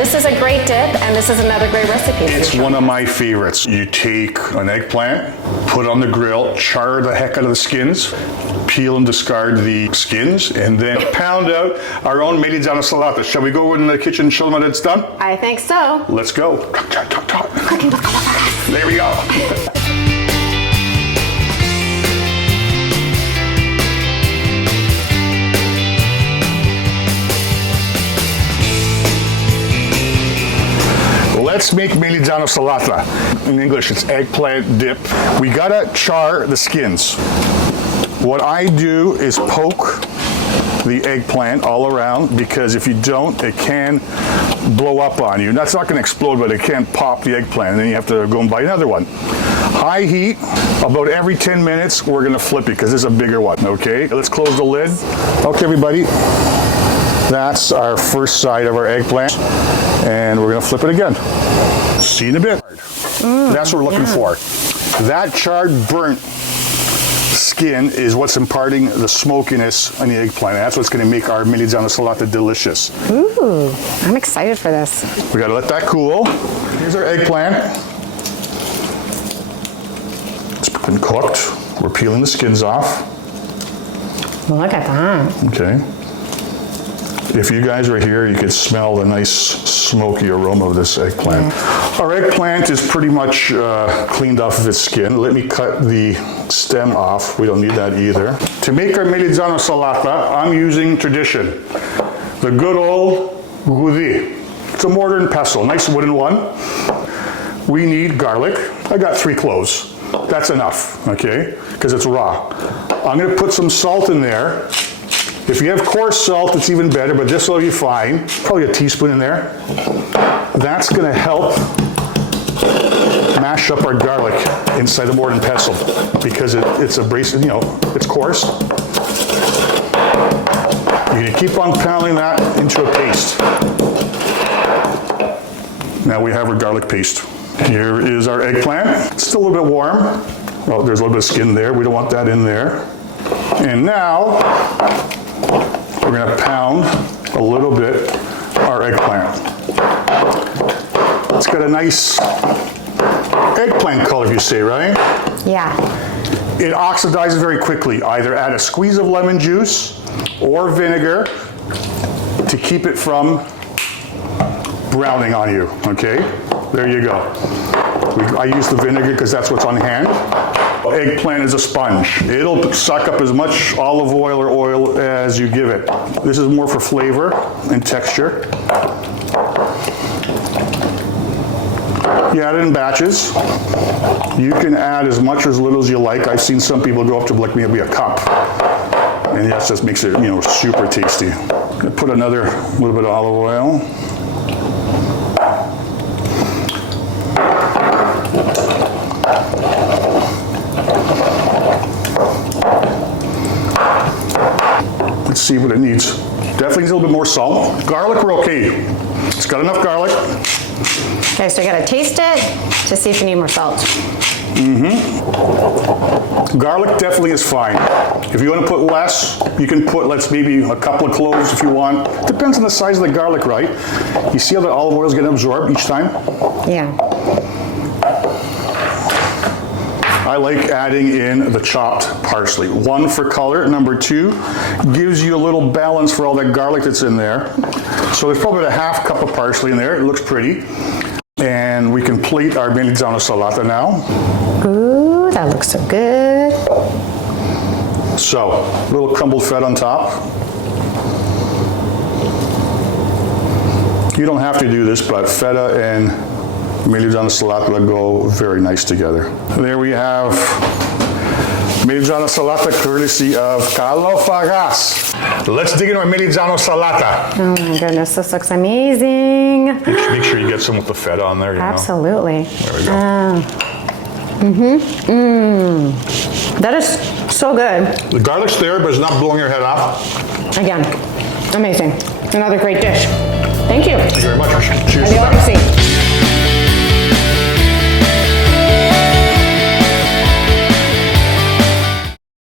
This is a great dip, and this is another great recipe. It's one of my favorites. You take an eggplant, put it on the grill, char the heck out of the skins, peel and discard the skins, and then pound out our own Melidzanosalata. Shall we go in the kitchen and show them how it's done? I think so. Let's go. There we go. Let's make Melidzanosalata. In English, it's eggplant dip. We gotta char the skins. What I do is poke the eggplant all around, because if you don't, it can blow up on you. That's not gonna explode, but it can pop the eggplant, and then you have to go and buy another one. High heat, about every 10 minutes, we're gonna flip it, because this is a bigger one, okay? Let's close the lid. Okay, everybody. That's our first side of our eggplant, and we're gonna flip it again. See you in a bit. That's what we're looking for. That charred, burnt skin is what's imparting the smokiness on the eggplant. That's what's gonna make our Melidzanosalata delicious. Ooh, I'm excited for this. We gotta let that cool. Here's our eggplant. It's been cooked. We're peeling the skins off. Look at that. Okay. If you guys were here, you could smell the nice smoky aroma of this eggplant. Our eggplant is pretty much cleaned off of its skin. Let me cut the stem off. We don't need that either. To make our Melidzanosalata, I'm using tradition. The good old goudi. It's a mortar and pestle, nice wooden one. We need garlic. I got 3 cloves. That's enough, okay? Because it's raw. I'm gonna put some salt in there. If you have coarse salt, it's even better, but this will be fine. Probably a teaspoon in there. That's gonna help mash up our garlic inside the mortar and pestle, because it's abrasive, it's coarse. You're gonna keep on pounding that into a paste. Now we have our garlic paste. Here is our eggplant. It's still a little bit warm. Well, there's a little bit of skin there. We don't want that in there. And now, we're gonna pound a little bit our eggplant. It's got a nice eggplant color, if you say, right? Yeah. It oxidizes very quickly. Either add a squeeze of lemon juice or vinegar to keep it from browning on you, okay? There you go. I use the vinegar because that's what's on hand. Eggplant is a sponge. It'll suck up as much olive oil or oil as you give it. This is more for flavor and texture. You add it in batches. You can add as much or as little as you like. I've seen some people go up to like maybe a cup. And that just makes it, super tasty. Put another little bit of olive oil. Let's see what it needs. Definitely needs a little bit more salt. Garlic, we're okay. It's got enough garlic. Okay, so you gotta taste it to see if you need more salt. Garlic definitely is fine. If you want to put less, you can put, maybe a couple of cloves if you want. Depends on the size of the garlic, right? You see how the olive oil is getting absorbed each time? Yeah. I like adding in the chopped parsley. 1 for color, number 2 gives you a little balance for all that garlic that's in there. So there's probably a half cup of parsley in there. It looks pretty. And we can plate our Melidzanosalata now. Ooh, that looks so good. So, a little crumbled feta on top. You don't have to do this, but feta and Melidzanosalata go very nice together. There we have Melidzanosalata courtesy of Kalofagas. Let's dig into our Melidzanosalata. Oh my goodness, this looks amazing. Make sure you get some with the feta on there. Absolutely. There we go. That is so good. The garlic's there, but it's not blowing your head off. Again, amazing. Another great dish. Thank you. Thank you very much. Cheers. Kalí Όρεξη.